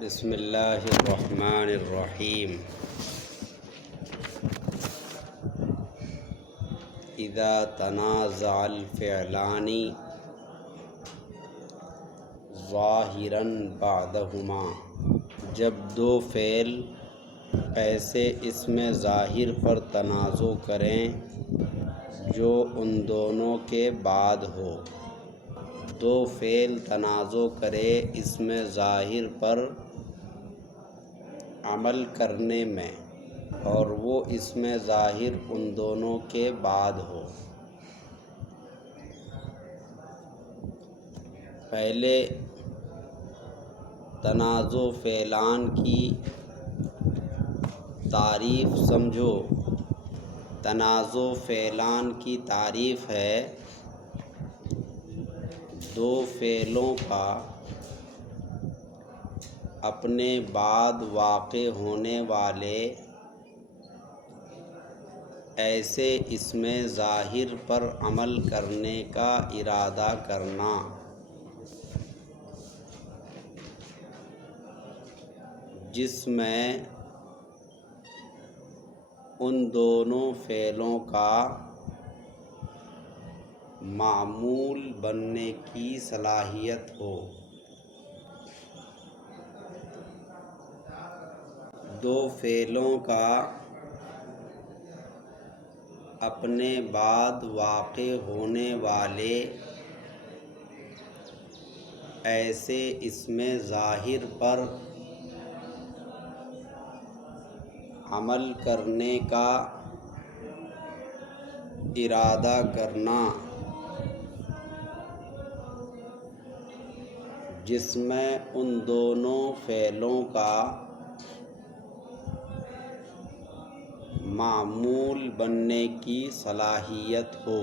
بسم اللہ الرحمن الرحیم۔ اذا تنازع الفعلان ظاہرا بعدہما، جب دو فعل ایسے اسم ظاہر پر تنازع کریں جو ان دونوں کے بعد ہو۔ دو فعل تنازع کرے اسم ظاہر پر عمل کرنے میں اور وہ اسم ظاہر ان دونوں کے بعد ہو۔ پہلے تنازع فعلان کی تعریف سمجھو۔ تنازع فعلان کی تعریف ہے دو فعلوں کا اپنے بعد واقع ہونے والے ایسے اسم ظاہر پر عمل کرنے کا ارادہ کرنا، جس میں ان دونوں فعلوں کا معمول بننے کی صلاحیت ہو۔ دو فعلوں کا اپنے بعد واقع ہونے والے ایسے اسم ظاہر پر عمل کرنے کا ارادہ کرنا، جس میں ان دونوں فعلوں کا معمول بننے کی صلاحیت ہو۔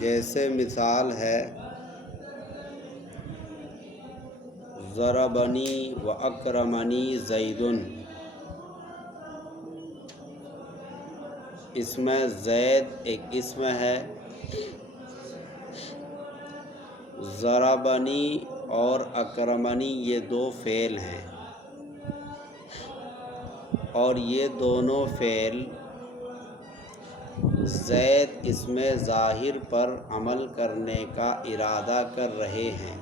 جیسے مثال ہے ضربنی و اکرمنی زید۔ اس میں زید ایک اسم ہے، ضربنی اور اکرمنی یہ دو فعل ہیں، اور یہ دونوں فعل زید اسم ظاہر پر عمل کرنے کا ارادہ کر رہے ہیں۔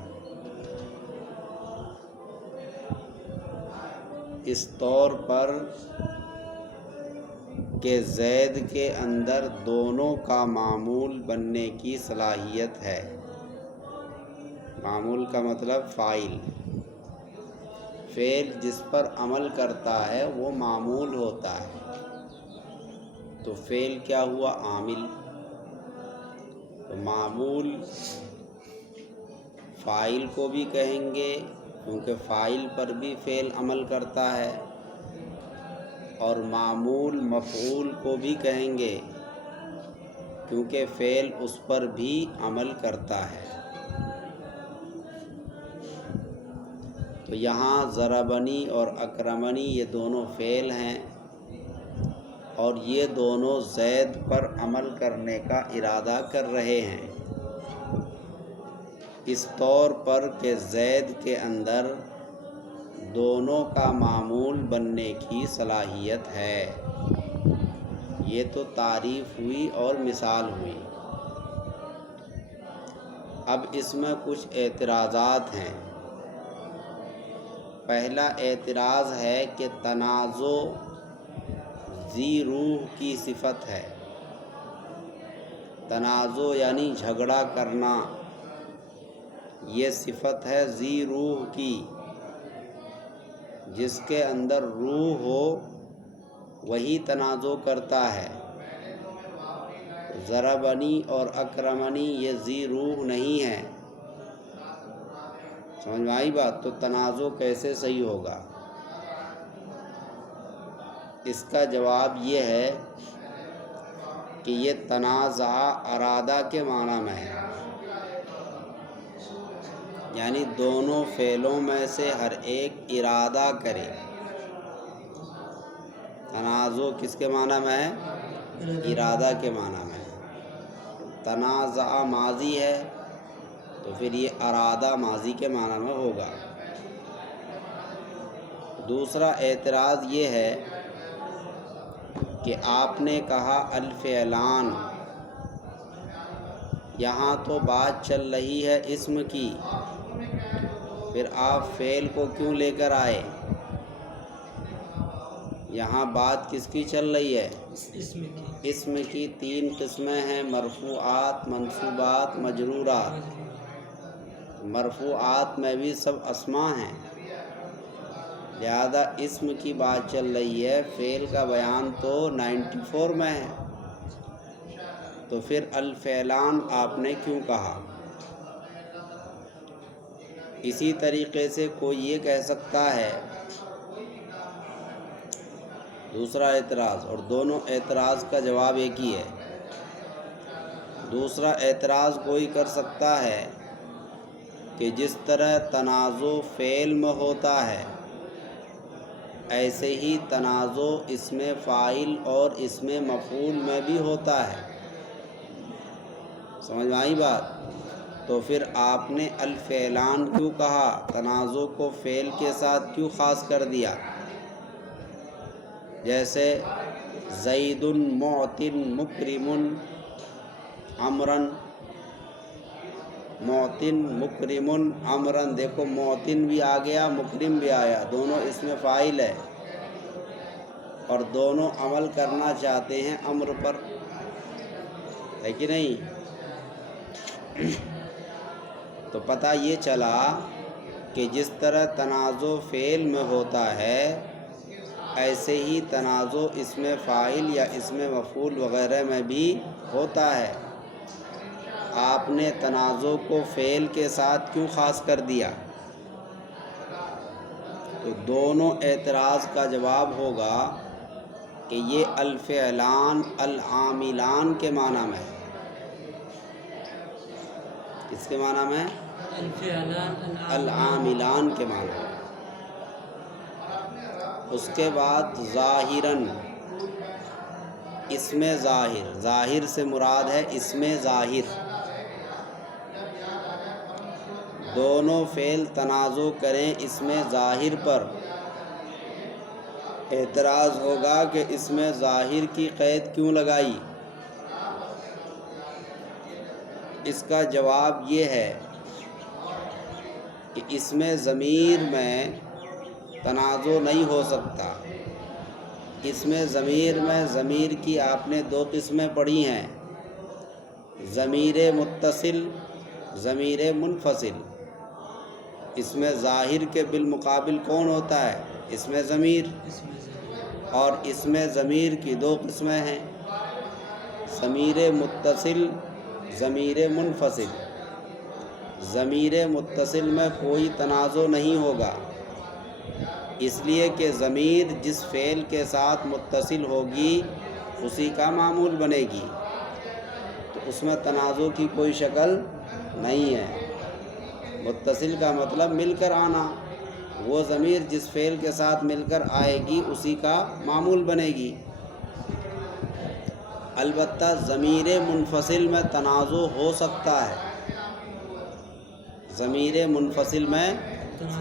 اس طور پر کہ زید کے اندر دونوں کا معمول بننے کی صلاحیت ہے۔ معمول کا مطلب فاعل۔ فعل جس پر عمل کرتا ہے وہ معمول ہوتا ہے، تو فعل کیا ہوا؟ عامل۔ تو معمول فاعل کو بھی کہیں گے کیونکہ فاعل پر بھی فعل عمل کرتا ہے، اور معمول مفعول کو بھی کہیں گے کیونکہ فعل اس پر بھی عمل کرتا ہے۔ تو یہاں ضربنی اور اکرمنی یہ دونوں فعل ہیں، اور یہ دونوں زید پر عمل کرنے کا ارادہ کر رہے ہیں، اس طور پر کہ زید کے اندر دونوں کا معمول بننے کی صلاحیت ہے۔ یہ تو تعریف ہوئی اور مثال ہوئی۔ اب اس میں کچھ اعتراضات ہیں۔ پہلا اعتراض ہے کہ تنازع ذی روح کی صفت ہے۔ تنازع یعنی جھگڑا کرنا، یہ صفت ہے ذی روح کی۔ جس کے اندر روح ہو وہی تنازع کرتا ہے۔ ضربنی اور اکرمنی یہ ذی روح نہیں ہے۔ سمجھ میں آئی بات؟ تو تنازع کیسے صحیح ہوگا؟ اس کا جواب یہ ہے کہ یہ تنازع ارادہ کے معنی میں ہے، یعنی دونوں فعلوں میں سے ہر ایک ارادہ کرے۔ تنازع کس کے معنی میں ہے؟ ارادہ کے معنی میں ہے۔ تنازع ماضی ہے تو پھر یہ ارادہ ماضی کے معنی میں ہوگا۔ دوسرا اعتراض یہ ہے کہ آپ نے کہا الفعلان، یہاں تو بات چل رہی ہے اسم کی، پھر آپ فعل کو کیوں لے کر آئے؟ یہاں بات کس کی چل رہی ہے؟ اسم کی۔ 3 قسمیں ہیں، مرفوعات، منصوبات، مجرورات۔ مرفوعات میں بھی سب اسماء ہیں، لہذا اسم کی بات چل رہی ہے، فعل کا بیان تو 94 میں ہے، تو پھر الفعلان آپ نے کیوں کہا؟ اسی طریقے سے کوئی یہ کہہ سکتا ہے، دوسرا اعتراض، اور دونوں اعتراض کا جواب ایک ہی ہے۔ دوسرا اعتراض کوئی کر سکتا ہے کہ جس طرح تنازع فعل میں ہوتا ہے ایسے ہی تنازع اسم فاعل اور اسم مفعول میں بھی ہوتا ہے۔ سمجھ میں آئی بات؟ تو پھر آپ نے الفعلان کیوں کہا؟ تنازع کو فعل کے ساتھ کیوں خاص کر دیا؟ جیسے زید معط مکرم عمرن، معطن مکرم عمرن، دیکھو معطن بھی آ گیا، مکرم بھی آیا، دونوں اسم فاعل ہے اور دونوں عمل کرنا چاہتے ہیں امر پر، ہے کہ نہیں؟ تو پتہ یہ چلا کہ جس طرح تنازع فعل میں ہوتا ہے ایسے ہی تنازع اسم فاعل یا اسم مفعول وغیرہ میں بھی ہوتا ہے۔ آپ نے تنازع کو فعل کے ساتھ کیوں خاص کر دیا؟ تو دونوں اعتراض کا جواب ہوگا کہ یہ الفعلان العاملان کے معنی میں ہے۔ کس کے معنی میں؟ العاملان کے معنی میں۔ اس کے بعد ظاہراً، اسم ظاہر، ظاہر سے مراد ہے اسم ظاہر۔ دونوں فعل تنازع کریں اسم ظاہر پر، اعتراض ہوگا کہ اسم ظاہر کی قید کیوں لگائی؟ اس کا جواب یہ ہے کہ اسم ضمیر میں تنازع نہیں ہو سکتا۔ اسم ضمیر میں ضمیر کی آپ نے 2 قسمیں پڑھی ہیں، ضمیر متصل، ضمیر منفصل۔ اسم ظاہر کے بالمقابل کون ہوتا ہے؟ اسم ضمیر، اور اسم ضمیر کی 2 قسمیں ہیں، ضمیر متصل، ضمیر منفصل۔ ضمیر متصل میں کوئی تنازع نہیں ہوگا، اس لیے کہ ضمیر جس فعل کے ساتھ متصل ہوگی اسی کا معمول بنے گی، تو اس میں تنازع کی کوئی شکل نہیں ہے۔ متصل کا مطلب مل کر آنا، وہ ضمیر جس فعل کے ساتھ مل کر آئے گی اسی کا معمول بنے گی۔ البتہ ضمیر منفصل میں تنازع ہو سکتا ہے، ضمیر منفصل میں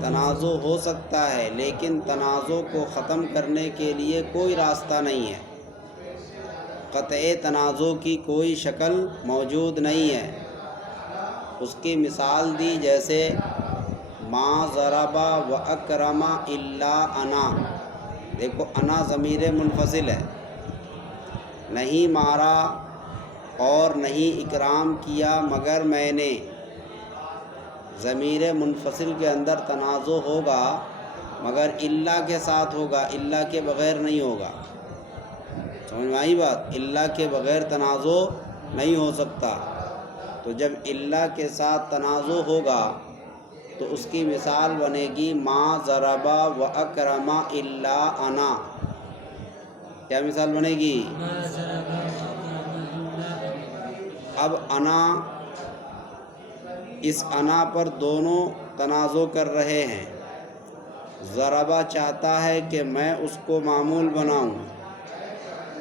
تنازع ہو سکتا ہے، لیکن تنازع کو ختم کرنے کے لیے کوئی راستہ نہیں ہے، قطع تنازع کی کوئی شکل موجود نہیں ہے۔ اس کی مثال دی، جیسے ما ضرب و اکرم الا انا، دیکھو انا ضمیر منفصل ہے، نہیں مارا اور نہیں اکرام کیا مگر میں نے، ضمیر منفصل کے اندر تنازع ہوگا مگر الا کے ساتھ ہوگا، الا کے بغیر نہیں ہوگا۔ سمجھ میں آئی بات؟ الا کے بغیر تنازع نہیں ہو سکتا، تو جب الا کے ساتھ تنازع ہوگا تو اس کی مثال بنے گی ما ضرب و اکرم الا انا۔ کیا مثال بنے گی؟ اب انا، اس انا پر دونوں تنازع کر رہے ہیں، ضربہ چاہتا ہے کہ میں اس کو معمول بناؤں،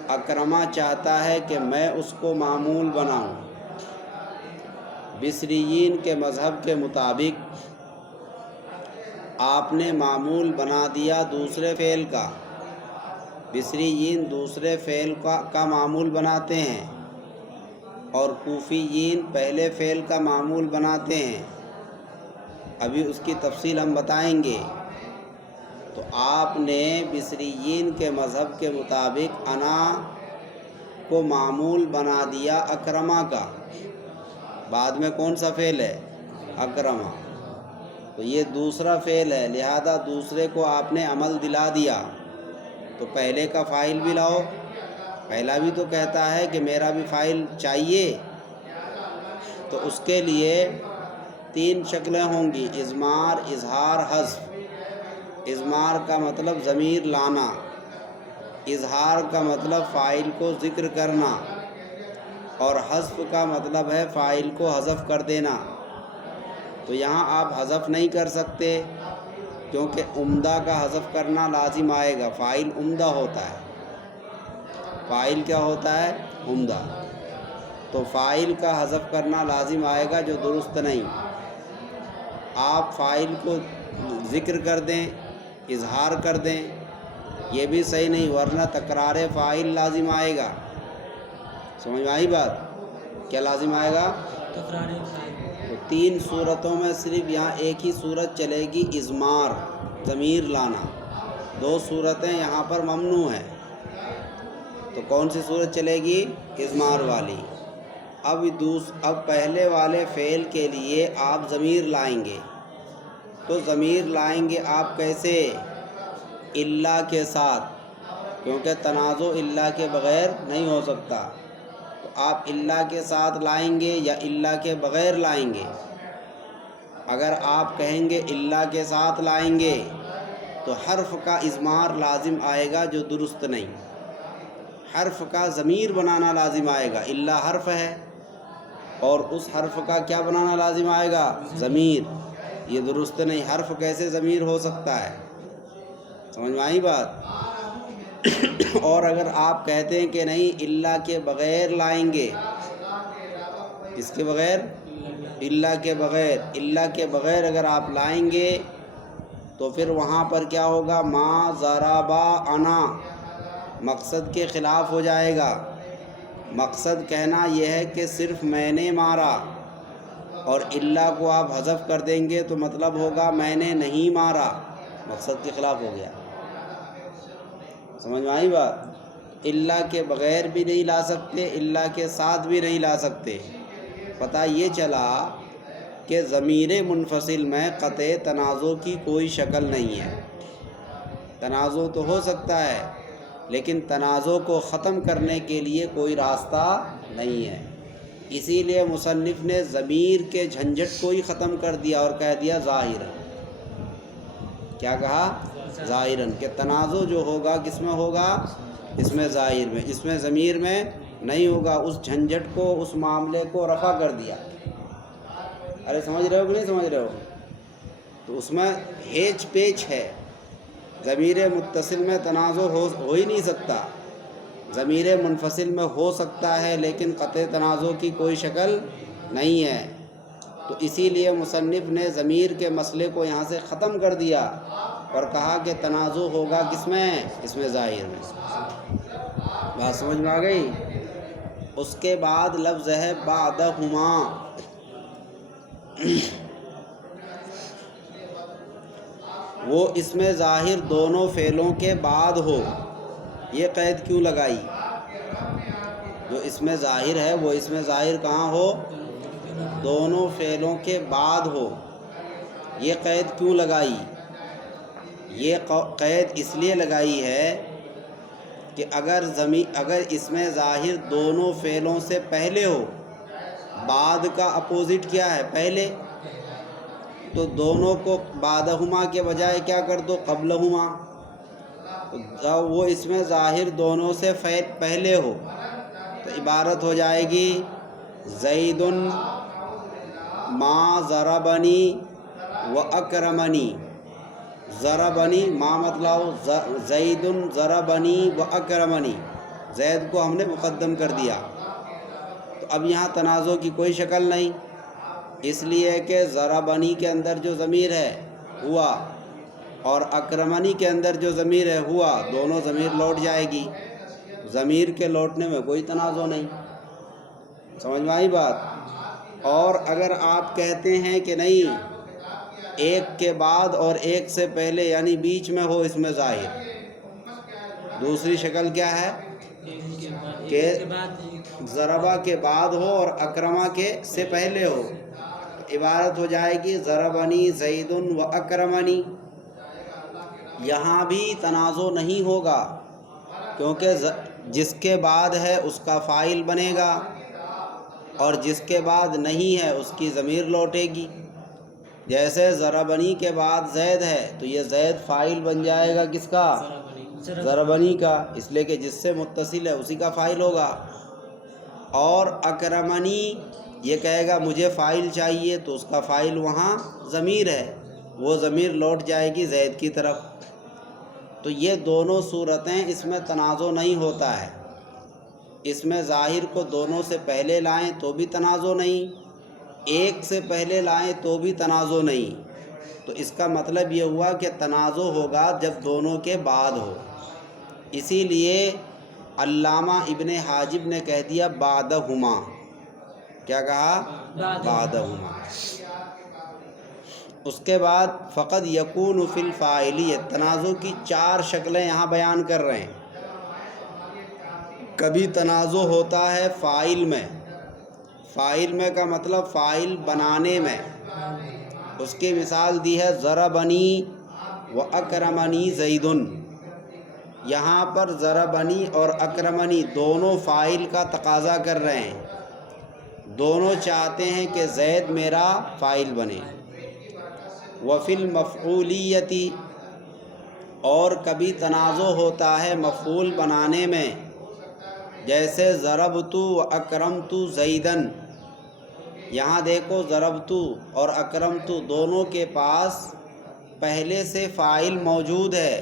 اکرمہ چاہتا ہے کہ میں اس کو معمول بناؤں، بصریین کے مذہب کے مطابق آپ نے معمول بنا دیا دوسرے فعل کا. بصریین دوسرے فعل کا معمول بناتے ہیں اور کوفیین پہلے فعل کا معمول بناتے ہیں. ابھی اس کی تفصیل ہم بتائیں گے. تو آپ نے بصریین کے مذہب کے مطابق انا کو معمول بنا دیا اکرما کا. بعد میں کون سا فعل ہے؟ اکرما. تو یہ دوسرا فعل ہے، لہذا دوسرے کو آپ نے عمل دلا دیا. تو پہلے کا فاعل بھی لاؤ. پہلا بھی تو کہتا ہے کہ میرا بھی فاعل چاہیے. تو اس کے لیے 3 شکلیں ہوں گی: اضمار، اظہار، حذف. اضمار کا مطلب ضمیر لانا، اظہار کا مطلب فاعل کو ذکر کرنا، اور حذف کا مطلب ہے فاعل کو حذف کر دینا. تو یہاں آپ حذف نہیں کر سکتے کیونکہ عمدہ کا حذف کرنا لازم آئے گا. فاعل عمدہ ہوتا ہے. فاعل کیا ہوتا ہے؟ عمدہ. تو فاعل کا حذف کرنا لازم آئے گا، جو درست نہیں. آپ فاعل کو ذکر کر دیں، اظہار کر دیں، یہ بھی صحیح نہیں، ورنہ تکرار فاعل لازم آئے گا. سمجھ میں آئی بات؟ کیا لازم آئے گا؟ تکرار فاعل. تو 3 صورتوں میں صرف یہاں ایک ہی صورت چلے گی، اضمار، ضمیر لانا. 2 صورتیں یہاں پر ممنوع ہیں. تو کون سی صورت چلے گی؟ اضمار والی. اب پہلے والے فعل کے لیے آپ ضمیر لائیں گے. تو ضمیر لائیں گے آپ کیسے؟ الا کے ساتھ، کیونکہ تنازع الا کے بغیر نہیں ہو سکتا. تو آپ الا کے ساتھ لائیں گے یا الا کے بغیر لائیں گے؟ اگر آپ کہیں گے الا کے ساتھ لائیں گے تو حرف کا اضمار لازم آئے گا، جو درست نہیں. حرف کا ضمیر بنانا لازم آئے گا. الا حرف ہے اور اس حرف کا کیا بنانا لازم آئے گا؟ ضمیر. یہ درست نہیں. حرف کیسے ضمیر ہو سکتا ہے؟ سمجھ میں آئی بات؟ اور اگر آپ کہتے ہیں کہ نہیں الا کے بغیر لائیں گے، اس کے بغیر؟ الا کے بغیر. الا کے بغیر اگر آپ لائیں گے تو پھر وہاں پر کیا ہوگا؟ ما ضربا انا، مقصد کے خلاف ہو جائے گا. مقصد کہنا یہ ہے کہ صرف میں نے مارا، اور الا کو آپ حذف کر دیں گے تو مطلب ہوگا میں نے نہیں مارا. مقصد کے خلاف ہو گیا. سمجھ میں آئی بات؟ الا کے بغیر بھی نہیں لا سکتے، الا کے ساتھ بھی نہیں لا سکتے. پتہ یہ چلا کہ ضمیر منفصل میں قطع تنازع کی کوئی شکل نہیں ہے. تنازع تو ہو سکتا ہے لیکن تنازع کو ختم کرنے کے لیے کوئی راستہ نہیں ہے. اسی لیے مصنف نے ضمیر کے جھنجھٹ کو ہی ختم کر دیا اور کہہ دیا ظاہراً. کیا کہا؟ ظاہراً. کہ تنازع جو ہوگا کس میں ہوگا؟ اس میں ظاہر میں، اس میں ضمیر میں نہیں ہوگا. اس جھنجھٹ کو، اس معاملے کو رفع کر دیا. ارے سمجھ رہے ہو کہ نہیں سمجھ رہے ہو؟ تو اس میں ہیچ پیچ ہے. ضمیر متصل میں تنازع ہو ہی نہیں سکتا. ضمیر منفصل میں ہو سکتا ہے لیکن قطع تنازع کی کوئی شکل نہیں ہے. تو اسی لیے مصنف نے ضمیر کے مسئلے کو یہاں سے ختم کر دیا اور کہا کہ تنازع ہوگا کس میں؟ اس میں ظاہر میں. بات سمجھ میں آ گئی؟ اس کے بعد لفظ ہے بعدہما. وہ اس میں ظاہر دونوں فعلوں کے بعد ہو. یہ قید کیوں لگائی؟ جو اس میں ظاہر ہے وہ اس میں ظاہر کہاں ہو؟ دونوں فعلوں کے بعد ہو. یہ قید کیوں لگائی؟ یہ قید اس لیے لگائی ہے کہ اگر اس میں ظاہر دونوں فعلوں سے پہلے ہو، بعد کا اپوزٹ کیا ہے؟ پہلے. تو دونوں کو بعدہما کے بجائے کیا کر دو؟ قبلہما. جب وہ اس میں ظاہر دونوں سے پہلے ہو تو عبارت ہو جائے گی زید ما ضربنی و اکرمنی. ضربنی ما مطلب زید ضربنی و اکرمنی. زید کو ہم نے مقدم کر دیا. تو اب یہاں تنازع کی کوئی شکل نہیں. اس لیے کہ ضربنی کے اندر جو ضمیر ہے ہوا اور اکرمنی کے اندر جو ضمیر ہے ہوا، دونوں ضمیر لوٹ جائے گی، ضمیر کے لوٹنے میں کوئی تنازع نہیں۔ سمجھ میں آئی بات؟ اور اگر آپ کہتے ہیں کہ نہیں ایک کے بعد اور ایک سے پہلے یعنی بیچ میں ہو، اس میں ظاہر دوسری شکل کیا ہے کہ ضربہ کے بعد ہو اور اکرمہ کے سے پہلے ہو، عبارت ہو جائے گی ضربنی زید و اکرمنی۔ یہاں بھی تنازع نہیں ہوگا کیونکہ جس کے بعد ہے اس کا فاعل بنے گا اور جس کے بعد نہیں ہے اس کی ضمیر لوٹے گی۔ جیسے ضربنی کے بعد زید ہے تو یہ زید فاعل بن جائے گا کس کا؟ ضربنی کا، اس لیے کہ جس سے متصل ہے اسی کا فاعل ہوگا۔ اور اکرمنی یہ کہے گا مجھے فاعل چاہیے تو اس کا فاعل وہاں ضمیر ہے، وہ ضمیر لوٹ جائے گی زید کی طرف۔ تو یہ دونوں صورتیں اس میں تنازع نہیں ہوتا ہے، اس میں ظاہر کو دونوں سے پہلے لائیں تو بھی تنازع نہیں، ایک سے پہلے لائیں تو بھی تنازع نہیں۔ تو اس کا مطلب یہ ہوا کہ تنازع ہوگا جب دونوں کے بعد ہو۔ اسی لیے علامہ ابن حاجب نے کہہ دیا بعدہما، کیا کہا؟ بعدہما۔ اس کے بعد فقد یکون فی الفاعلیت، تنازع کی 4 شکلیں یہاں بیان کر رہے ہیں۔ کبھی تنازع ہوتا ہے فاعل میں، فاعل میں کا مطلب فاعل بنانے میں، اس کی مثال دی ہے ضربنی و اکرمنی زید۔ یہاں پر ضربنی اور اکرمنی دونوں فاعل کا تقاضا کر رہے ہیں، دونوں چاہتے ہیں کہ زید میرا فاعل بنے۔ وفی المفعولیتی، اور کبھی تنازع ہوتا ہے مفعول بنانے میں، جیسے ضربت و اکرمت زیدن۔ یہاں دیکھو ضربت اور اکرمت دونوں کے پاس پہلے سے فاعل موجود ہے،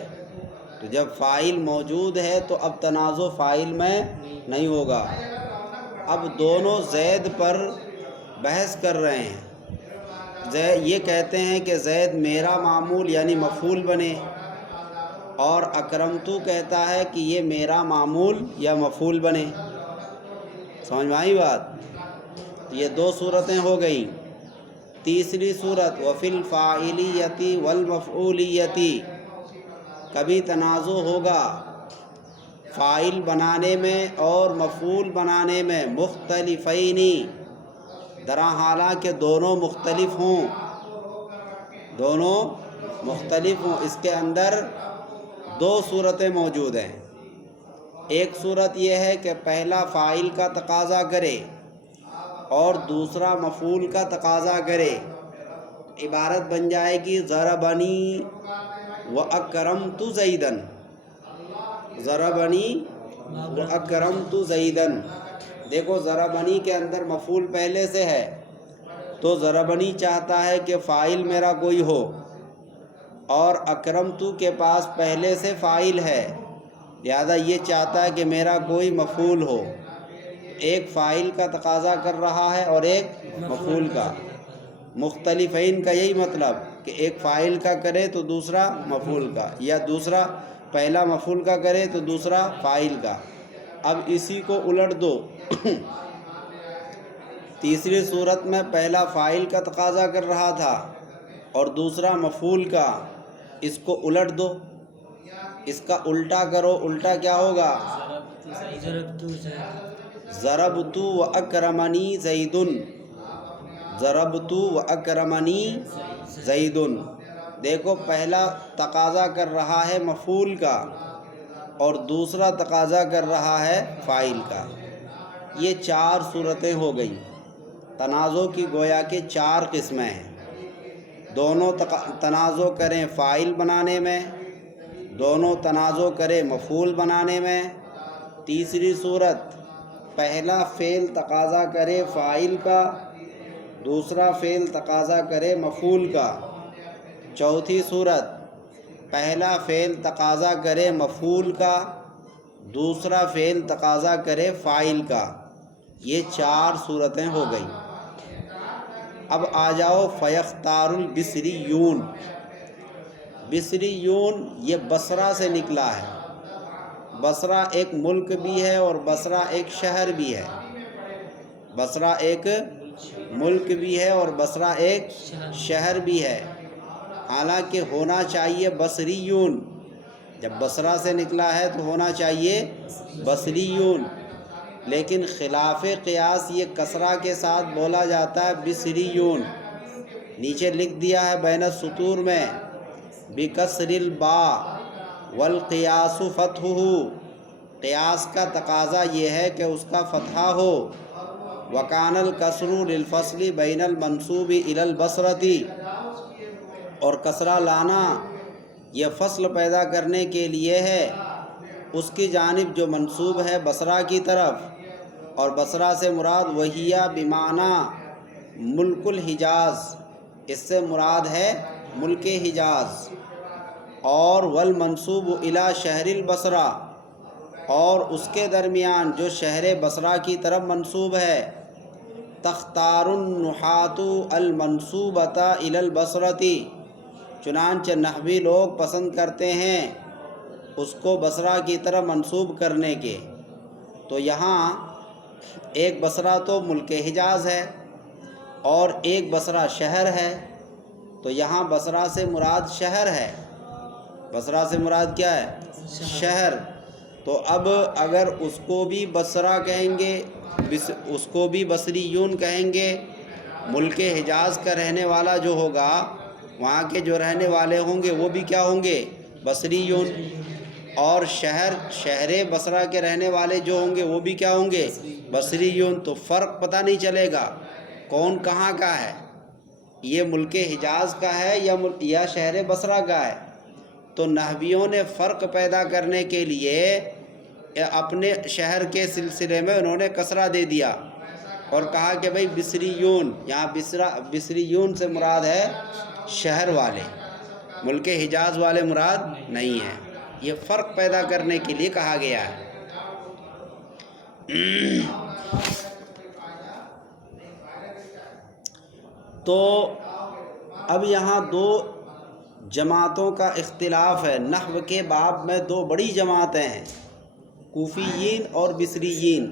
تو جب فاعل موجود ہے تو اب تنازع فاعل میں نہیں ہوگا۔ اب دونوں زید پر بحث کر رہے ہیں، یہ کہتے ہیں کہ زید میرا معمول یعنی مفعول بنے، اور اکرمتو کہتا ہے کہ یہ میرا معمول یا مفعول بنے۔ سمجھ میں آئی بات؟ یہ 2 صورتیں ہو گئیں۔ تیسری صورت وفی الفاعلیتی والمفعولیتی، کبھی تنازع ہوگا فاعل بنانے میں اور مفعول بنانے میں، مختلفینی، درا حالہ کہ دونوں مختلف ہوں، دونوں مختلف ہوں۔ اس کے اندر 2 صورتیں موجود ہیں۔ ایک صورت یہ ہے کہ پہلا فاعل کا تقاضا کرے اور دوسرا مفعول کا تقاضا کرے، عبارت بن جائے گی ضربنی و اکرمت زیدن، ضربنی و اکرمت زیدن۔ دیکھو ضربنی کے اندر مفعول پہلے سے ہے تو ضربنی چاہتا ہے کہ فاعل میرا کوئی ہو، اور اکرمتو کے پاس پہلے سے فاعل ہے، لہذا یہ چاہتا ہے کہ میرا کوئی مفعول ہو۔ ایک فاعل کا تقاضا کر رہا ہے اور ایک مفعول کا۔ مختلفین کا یہی مطلب کہ ایک فاعل کا کرے تو دوسرا مفعول کا، یا دوسرا پہلا مفعول کا کرے تو دوسرا فاعل کا۔ اب اسی کو الٹ دو، تیسری صورت میں پہلا فاعل کا تقاضا کر رہا تھا اور دوسرا مفعول کا، اس کو الٹ دو، اس کا الٹا کرو، الٹا کیا ہوگا؟ ضربت و اکرمنی زید، ضربت و اکرمنی زید۔ دیکھو پہلا تقاضا کر رہا ہے مفعول کا اور دوسرا تقاضا کر رہا ہے فاعل کا۔ یہ 4 صورتیں ہو گئیں۔ تنازع کی گویا کہ 4 قسمیں ہیں۔ دونوں تنازع کریں فاعل بنانے میں، دونوں تنازع کریں مفعول بنانے میں۔ تیسری صورت پہلا فعل تقاضا کرے فاعل کا، دوسرا فعل تقاضا کرے مفعول کا۔ چوتھی صورت پہلا فعل تقاضا کرے مفعول کا، دوسرا فعل تقاضا کرے فاعل کا۔ یہ 4 صورتیں ہو گئیں۔ اب آ جاؤ فیختار البصریون. بصریون یہ بصرہ سے نکلا ہے. بصرہ ایک ملک بھی ہے اور بصرہ ایک شہر بھی ہے. بصرہ ایک ملک بھی ہے اور بصرہ ایک شہر بھی ہے. حالانکہ ہونا چاہیے بصریون. جب بصرہ سے نکلا ہے تو ہونا چاہیے بصریون، لیکن خلاف قیاس یہ کسرہ کے ساتھ بولا جاتا ہے بصریون. نیچے لکھ دیا ہے بین السطور میں بکسر الباء والقیاس فتحہ. قیاس کا تقاضا یہ ہے کہ اس کا فتحہ ہو. وکان الکسر للفصل بین المنصوب الی البصرۃ، اور کسرہ لانا یہ فصل پیدا کرنے کے لیے ہے اس کی جانب جو منصوب ہے بصرہ کی طرف. اور بصرہ سے مراد وہیہ بمعنی ملک الحجاز، اس سے مراد ہے ملک حجاز. اور والمنصوب الی شہر البصرہ، اور اس کے درمیان جو شہر بصرہ کی طرف منصوب ہے. تختار النحاة المنصوبۃ الی البصرۃ، چنانچہ نحوی لوگ پسند کرتے ہیں اس کو بصرہ کی طرف منصوب کرنے کے. تو یہاں ایک بصرہ تو ملک حجاز ہے اور ایک بصرہ شہر ہے، تو یہاں بصرہ سے مراد شہر ہے. بصرہ سے مراد کیا ہے؟ شہر. تو اب اگر اس کو بھی بصرہ کہیں گے، اس کو بھی بصریون کہیں گے، ملک حجاز کا رہنے والا جو ہوگا، وہاں کے جو رہنے والے ہوں گے وہ بھی کیا ہوں گے؟ بصریون. اور شہر بصرہ کے رہنے والے جو ہوں گے وہ بھی کیا ہوں گے؟ بصریون. تو فرق پتہ نہیں چلے گا کون کہاں کا ہے، یہ ملک حجاز کا ہے یا شہر بصرہ کا ہے. تو نحویوں نے فرق پیدا کرنے کے لیے اپنے شہر کے سلسلے میں انہوں نے کسرہ دے دیا اور کہا کہ بھئی بصریون. یہاں بصریون سے مراد ہے شہر والے، ملک حجاز والے مراد نہیں ہیں. یہ فرق پیدا کرنے کے لیے کہا گیا ہے. تو اب یہاں دو جماعتوں کا اختلاف ہے. نحو کے باب میں دو بڑی جماعتیں ہیں، کوفیین اور بصریین.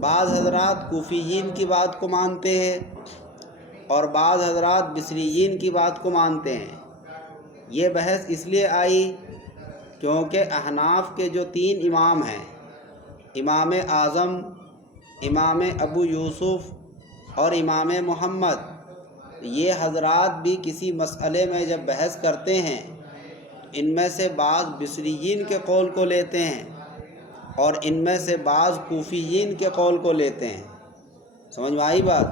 بعض حضرات کوفیین کی بات کو مانتے ہیں اور بعض حضرات بصریین کی بات کو مانتے ہیں. یہ بحث اس لیے آئی کیونکہ احناف کے جو تین امام ہیں، امام اعظم، امام ابو یوسف اور امام محمد، یہ حضرات بھی کسی مسئلے میں جب بحث کرتے ہیں، ان میں سے بعض بصریین کے قول کو لیتے ہیں اور ان میں سے بعض کوفیین کے قول کو لیتے ہیں. سمجھ میں آئی بات؟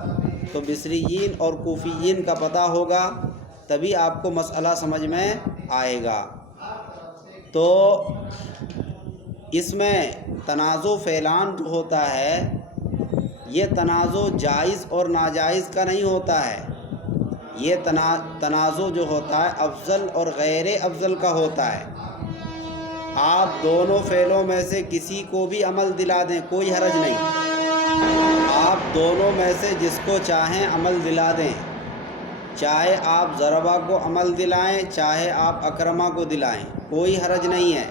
تو بصریین اور کوفیین کا پتہ ہوگا تبھی آپ کو مسئلہ سمجھ میں آئے گا. تو اس میں تنازع فعلان جو ہوتا ہے، یہ تنازع جائز اور ناجائز کا نہیں ہوتا ہے. یہ تنازع جو ہوتا ہے افضل اور غیر افضل کا ہوتا ہے. آپ دونوں فعلوں میں سے کسی کو بھی عمل دلا دیں، کوئی حرج نہیں. آپ دونوں میں سے جس کو چاہیں عمل دلا دیں، چاہے آپ ضربہ کو عمل دلائیں، چاہے آپ اکرمہ کو دلائیں، کوئی حرج نہیں ہے،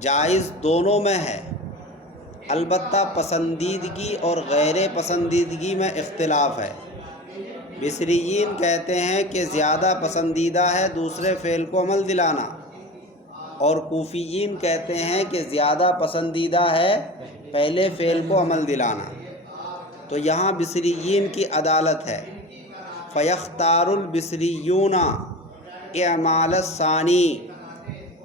جائز دونوں میں ہے. البتہ پسندیدگی اور غیر پسندیدگی میں اختلاف ہے. بصریین کہتے ہیں کہ زیادہ پسندیدہ ہے دوسرے فعل کو عمل دلانا، اور کوفیین کہتے ہیں کہ زیادہ پسندیدہ ہے پہلے فعل کو عمل دلانا. تو یہاں بصریین کی عدالت ہے. فیختار البصریون اعمال الثانی،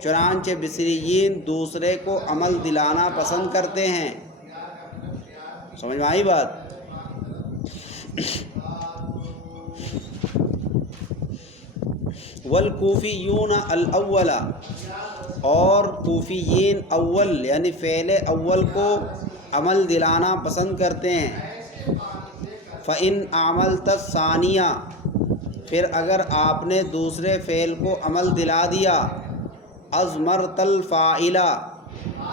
چنانچہ بصریین دوسرے کو عمل دلانا پسند کرتے ہیں. سمجھ میں آئی بات؟ والکوفیون الاول، اور کوفیین اول یعنی فعل اول کو عمل دلانا پسند کرتے ہیں. فإن عملت الثانیہ، پھر اگر آپ نے دوسرے فعل کو عمل دلا دیا، اضمرت الفاعل،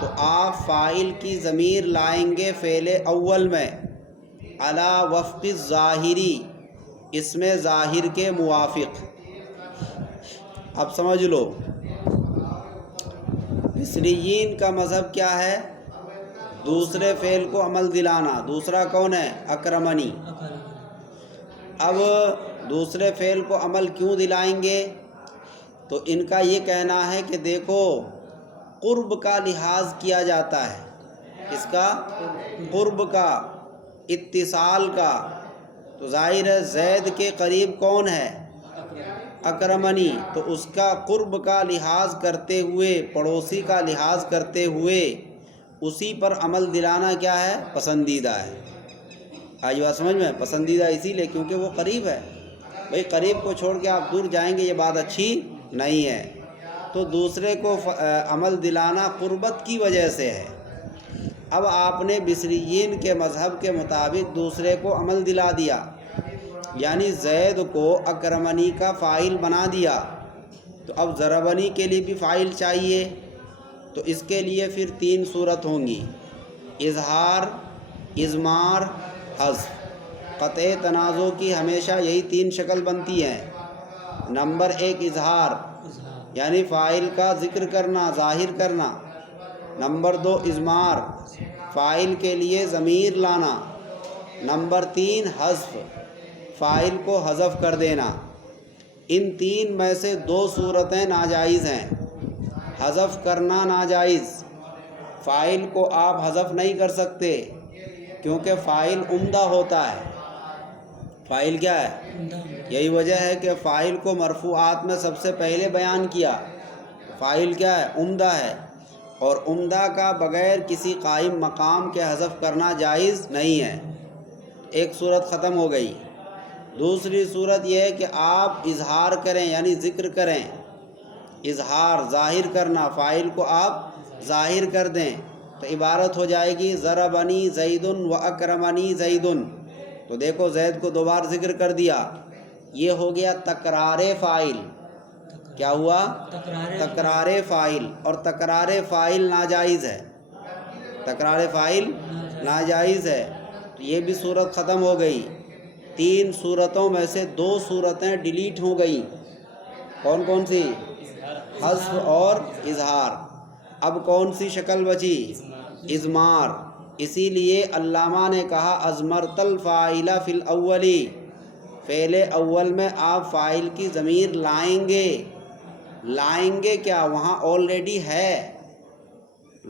تو آپ فاعل کی ضمیر لائیں گے فعل اول میں. علی وفق الظاہری، اس میں ظاہر کے موافق۔ اب سمجھ لو مصریین کا مذہب کیا ہے؟ دوسرے فعل کو عمل دلانا۔ دوسرا کون ہے؟ اکرمنی۔ اب دوسرے فعل کو عمل کیوں دلائیں گے؟ تو ان کا یہ کہنا ہے کہ دیکھو قرب کا لحاظ کیا جاتا ہے، اس کا قرب کا، اتصال کا۔ تو ظاہر ہے زید کے قریب کون ہے؟ اکرمنی، تو اس کا قرب کا لحاظ کرتے ہوئے، پڑوسی کا لحاظ کرتے ہوئے اسی پر عمل دلانا کیا ہے؟ پسندیدہ ہے۔ آئی بات سمجھ میں؟ پسندیدہ اسی لیے کیونکہ وہ قریب ہے۔ بھئی قریب کو چھوڑ کے آپ دور جائیں گے، یہ بات اچھی نہیں ہے۔ تو دوسرے کو عمل دلانا قربت کی وجہ سے ہے۔ اب آپ نے بصریین کے مذہب کے مطابق دوسرے کو عمل دلا دیا، یعنی زید کو اکرمنی کا فاعل بنا دیا، تو اب ضربنی کے لیے بھی فاعل چاہیے، تو اس کے لیے پھر 3 صورت ہوں گی: اظہار، اضمار، حذف۔ قطع تنازع کی ہمیشہ یہی 3 شکل بنتی ہیں۔ نمبر 1 اظہار، یعنی فاعل کا ذکر کرنا، ظاہر کرنا۔ نمبر 2 اضمار، فاعل کے لیے ضمیر لانا۔ نمبر 3 حذف، فاعل کو حذف کر دینا۔ ان 3 میں سے 2 صورتیں ناجائز ہیں۔ حذف کرنا ناجائز، فاعل کو آپ حذف نہیں کر سکتے کیونکہ فاعل عمدہ ہوتا ہے۔ فاعل کیا ہے؟ یہی وجہ ہے کہ فاعل کو مرفوعات میں سب سے پہلے بیان کیا۔ فاعل کیا ہے؟ عمدہ ہے، اور عمدہ کا بغیر کسی قائم مقام کے حذف کرنا جائز نہیں ہے۔ ایک صورت ختم ہو گئی۔ دوسری صورت یہ ہے کہ آپ اظہار کریں، یعنی ذکر کریں۔ اظہار، ظاہر کرنا، فاعل کو آپ ظاہر کر دیں، تو عبارت ہو جائے گی ضربنی زید و اکرمنی زید۔ تو دیکھو زید کو 2 بار ذکر کر دیا، یہ ہو گیا تکرار فاعل۔ کیا ہوا؟ تکرار فاعل، اور تکرار فاعل ناجائز ہے۔ تکرار فاعل ناجائز ہے، تو یہ بھی صورت ختم ہو گئی۔ 3 صورتوں میں سے 2 صورتیں ڈیلیٹ ہو گئیں۔ کون کون سی؟ حذف اور اظہار۔ اب کون سی شکل بچی؟ اضمار۔ اسی لیے علامہ نے کہا ازمرت الفاعل فی الاولی، فعل اول میں آپ فاعل کی ضمیر لائیں گے۔ لائیں گے کیا؟ وہاں آلریڈی ہے۔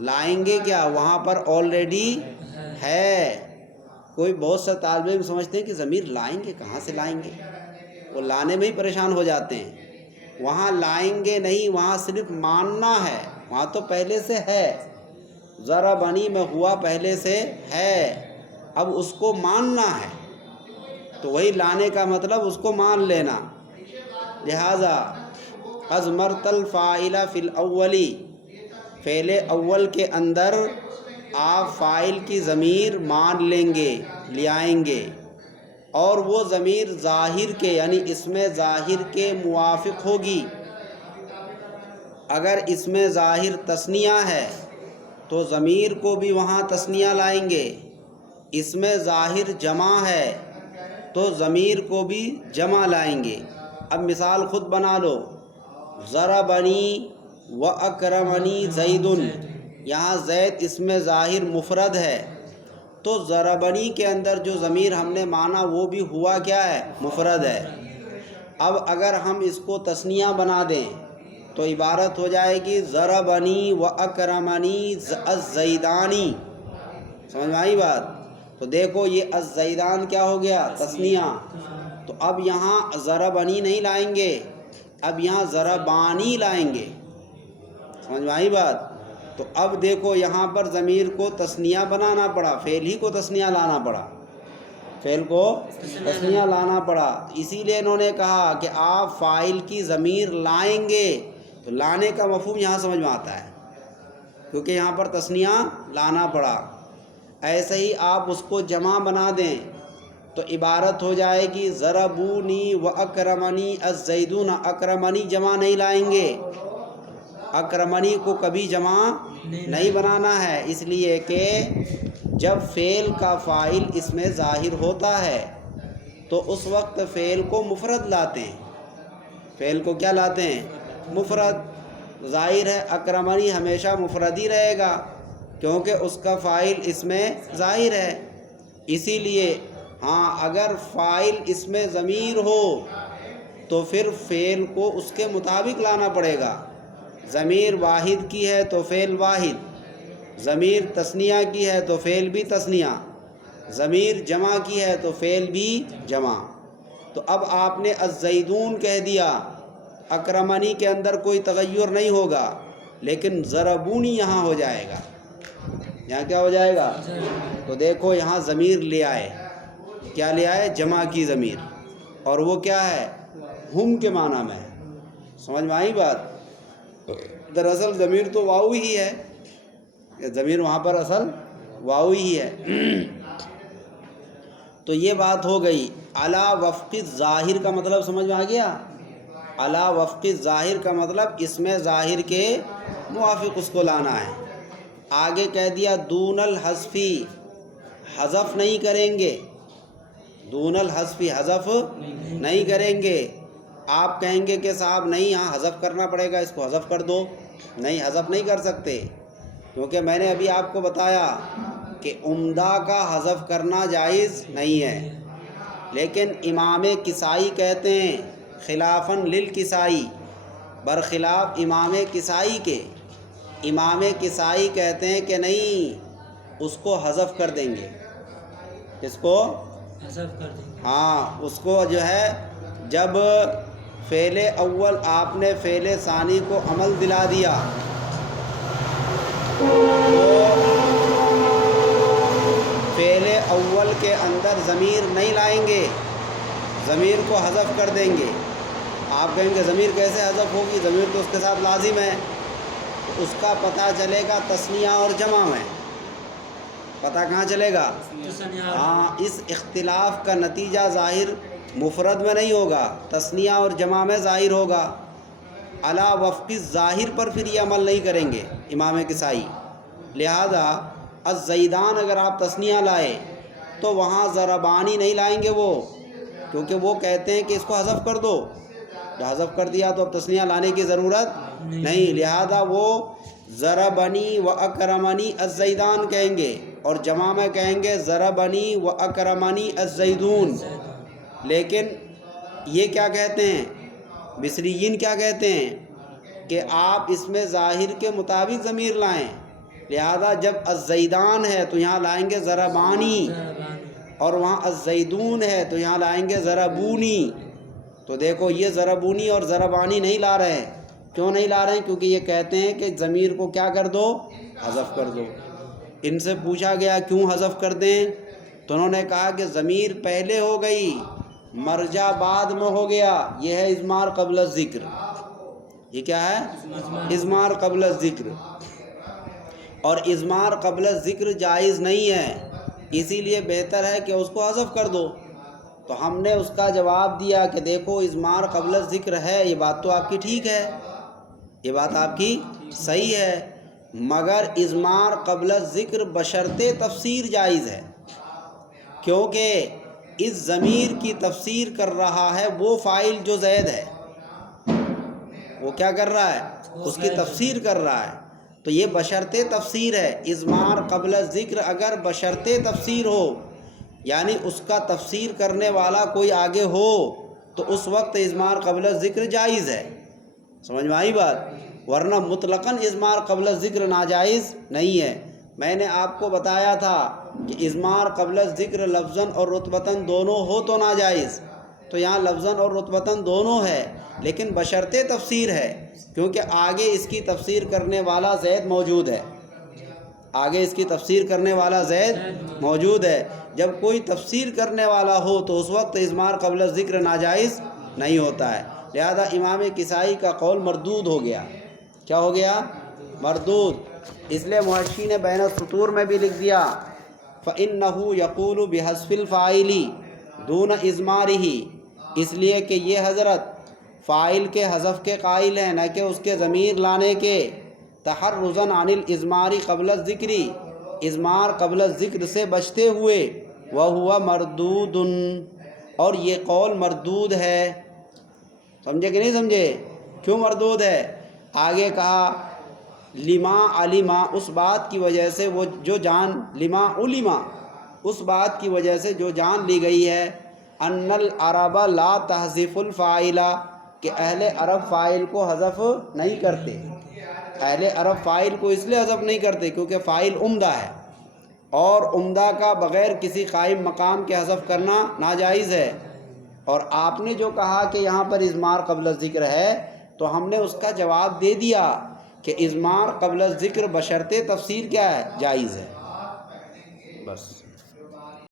لائیں گے کیا؟ وہاں پر آلریڈی ہے۔ کوئی بہت سے طالب علم سمجھتے ہیں کہ ضمیر لائیں گے، کہاں سے لائیں گے؟ وہ لانے میں ہی پریشان ہو جاتے ہیں۔ وہاں لائیں گے نہیں، وہاں صرف ماننا ہے، وہاں تو پہلے سے ہے۔ ضربنی میں ہوا پہلے سے ہے، اب اس کو ماننا ہے، تو وہی لانے کا مطلب اس کو مان لینا۔ لہذا ازمرت الفاعل فی الاولی، فعل اول کے اندر آپ فاعل کی ضمیر مان لیں گے، لے آئیں گے، اور وہ ضمیر ظاہر کے، یعنی اس میں ظاہر کے موافق ہوگی۔ اگر اس میں ظاہر تثنیہ ہے تو ضمیر کو بھی وہاں تثنیہ لائیں گے۔ اس میں ظاہر جمع ہے تو ضمیر کو بھی جمع لائیں گے۔ اب مثال خود بنا لو، ضربنی و اکرمنی زید، یہاں زید اس میں ظاہر مفرد ہے، تو ضربنی کے اندر جو ضمیر ہم نے مانا وہ بھی ہوا کیا ہے؟ مفرد ہے۔ اب اگر ہم اس کو تثنیہ بنا دیں تو عبارت ہو جائے گی ضربنی و اکرمنی الزیدانی۔ سمجھ میں آئی بات؟ تو دیکھو یہ الزیدان کیا ہو گیا؟ تثنیہ۔ تو اب یہاں ضربنی نہیں لائیں گے، اب یہاں ضربانی لائیں گے۔ سمجھ میں آئی بات؟ تو اب دیکھو یہاں پر ضمیر کو تثنیہ بنانا پڑا، فعل ہی کو تثنیہ لانا پڑا، فعل کو تثنیہ لانا پڑا۔ اسی لیے انہوں نے کہا کہ آپ فاعل کی ضمیر لائیں گے، تو لانے کا مفہوم یہاں سمجھ میں آتا ہے کیونکہ یہاں پر تثنیہ لانا پڑا۔ ایسے ہی آپ اس کو جمع بنا دیں تو عبارت ہو جائے گی ضربونی و اکرمنی الزیدون۔ اکرمنی جمع نہیں لائیں گے، اکرمنی کو کبھی جمع نہیں بنانا ہے، اس لیے کہ جب فعل کا فاعل اس میں ظاہر ہوتا ہے تو اس وقت فعل کو مفرد لاتے ہیں. فعل کو کیا لاتے ہیں؟ مفرد. ظاہر ہے اکرمنی ہمیشہ مفرد ہی رہے گا کیونکہ اس کا فاعل اس میں ظاہر ہے. اسی لیے ہاں اگر فاعل اس میں ضمیر ہو تو پھر فعل کو اس کے مطابق لانا پڑے گا. ضمیر واحد کی ہے تو فعل واحد، ضمیر تثنیہ کی ہے تو فعل بھی تثنیہ، ضمیر جمع کی ہے تو فعل بھی جمع. تو اب آپ نے الزیدون کہہ دیا، اکرمنی کے اندر کوئی تغیر نہیں ہوگا، لیکن ضربونی یہاں ہو جائے گا. یہاں کیا ہو جائے گا؟ تو دیکھو یہاں ضمیر لے آئے. کیا لے آئے؟ جمع کی ضمیر. اور وہ کیا ہے؟ ہم کے معنی میں. سمجھ میں آئی بات؟ دراصل ضمیر تو واو ہی ہے، ضمیر وہاں پر اصل واو ہی ہے. تو یہ بات ہو گئی. علی وفق ظاہر کا مطلب سمجھ میں آ گیا؟ علی وفق ظاہر کا مطلب اس میں ظاہر کے موافق اس کو لانا ہے. آگے کہہ دیا دون الحذفی، حذف نہیں کریں گے. دون الحذفی، حذف نہیں کریں گے. آپ کہیں گے کہ صاحب نہیں یہاں حذف کرنا پڑے گا، اس کو حذف کر دو. نہیں، حذف نہیں کر سکتے، کیونکہ میں نے ابھی آپ کو بتایا کہ عمدہ کا حذف کرنا جائز نہیں ہے. لیکن امام کسائی کہتے ہیں خلافاً للکسائی، برخلاف امام کسائی کے. امام کسائی کہتے ہیں کہ نہیں، اس کو حذف کر دیں گے. اس کو حذف کر دیں گے. ہاں، اس کو جو ہے جب فعل اول آپ نے فعل ثانی کو عمل دلا دیا تو فعل اول کے اندر ضمیر نہیں لائیں گے، ضمیر کو حذف کر دیں گے. آپ کہیں گے ضمیر کیسے حذف ہوگی؟ ضمیر تو اس کے ساتھ لازم ہے. تو اس کا پتہ چلے گا تثنیہ اور جمع میں. پتہ کہاں چلے گا؟ ہاں، اس اختلاف کا نتیجہ ظاہر مفرد میں نہیں ہوگا، تثنیہ اور جمع میں ظاہر ہوگا. علی وفق ظاہر پر پھر یہ عمل نہیں کریں گے امام کسائی. لہذا الزیدان اگر آپ تثنیہ لائے تو وہاں ضربانی نہیں لائیں گے وہ، کیونکہ وہ کہتے ہیں کہ اس کو حذف کر دو. جو حذف کر دیا تو اب تثنیہ لانے کی ضرورت نہیں. لہذا وہ ضربنی و اکرمنی الزیدان کہیں گے، اور جمع میں کہیں گے ضربنی و اکرمنی الزیدون. لیکن یہ کیا کہتے ہیں مصریین؟ کیا کہتے ہیں کہ آپ اس میں ظاہر کے مطابق ضمیر لائیں. لہذا جب الزیدان ہے تو یہاں لائیں گے ضربانی، اور وہاں الزیدون ہے تو یہاں لائیں گے ضربونی. تو دیکھو یہ ضربونی اور ضربانی نہیں لا رہے ہیں. کیوں نہیں لا رہے ہیں؟ کیونکہ یہ کہتے ہیں کہ ضمیر کو کیا کر دو؟ حذف کر دو. ان سے پوچھا گیا کیوں حذف کر دیں؟ تو انہوں نے کہا کہ ضمیر پہلے ہو گئی، مرجع بعد میں ہو گیا. یہ ہے اضمار قبل الذکر. یہ کیا ہے؟ اضمار قبل الذکر. اور اضمار قبل الذکر جائز نہیں ہے، اسی لیے بہتر ہے کہ اس کو حذف کر دو. تو ہم نے اس کا جواب دیا کہ دیکھو اضمار قبل الذکر ہے، یہ بات تو آپ کی ٹھیک ہے، یہ بات آپ کی صحیح ہے، مگر اضمار قبل الذکر بشرط تفسیر جائز ہے. کیونکہ اس ضمیر کی تفسیر کر رہا ہے وہ فاعل جو زید ہے. وہ کیا کر رہا ہے؟ اس کی تفسیر کر رہا ہے. تو یہ بشرط تفسیر ہے. اضمار قبل الذکر اگر بشرط تفسیر ہو، یعنی اس کا تفسیر کرنے والا کوئی آگے ہو، تو اس وقت اضمار قبل الذکر جائز ہے. سمجھ میں آئی بات؟ ورنہ مطلقاً اضمار قبل الذکر ناجائز نہیں ہے. میں نے آپ کو بتایا تھا کہ اضمار قبل الذکر لفظاً اور رتبتاً دونوں ہو تو ناجائز. تو یہاں لفظاً اور رتبتاً دونوں ہے، لیکن بشرط تفسیر ہے، کیونکہ آگے اس کی تفسیر کرنے والا زید موجود ہے. آگے اس کی تفسیر کرنے والا زید موجود ہے. جب کوئی تفسیر کرنے والا ہو تو اس وقت اضمار قبل الذکر ناجائز نہیں ہوتا ہے. لہذا امام کسائی کا قول مردود ہو گیا. کیا ہو گیا؟ مردود. اس لیے محشی نے بین السطور میں بھی لکھ دیا فَإِنَّهُ يَقُولُ بِحَذْفِ الْفَاعِلِ دُونَ إِضْمَارِهِ، اس لیے کہ یہ حضرت فاعل کے حذف کے قائل ہیں، نہ کہ اس کے ضمیر لانے کے. تحرزاً عن الاضمار قبل الذکری، اضمار قبل ذکر سے بچتے ہوئے، وَهُوَ مردود، اور یہ قول مردود ہے۔ سمجھے کہ نہیں سمجھے؟ کیوں مردود ہے؟ آگے کہا لما علما، اس بات کی وجہ سے وہ جو جان، لما علما، اس بات کی وجہ سے جو جان لی گئی ہے، ان العرب لا تحذف الفاعل، کہ اہل عرب فاعل کو حذف نہیں کرتے۔ اہل عرب فاعل کو اس لیے حذف نہیں کرتے کیونکہ فاعل عمدہ ہے، اور عمدہ کا بغیر کسی قائم مقام کے حذف کرنا ناجائز ہے۔ اور آپ نے جو کہا کہ یہاں پر اضمار قبل ذکر ہے، تو ہم نے اس کا جواب دے دیا کہ اضمار قبل ذکر بشرط تفسیر کیا ہے؟ جائز ہے۔ بس۔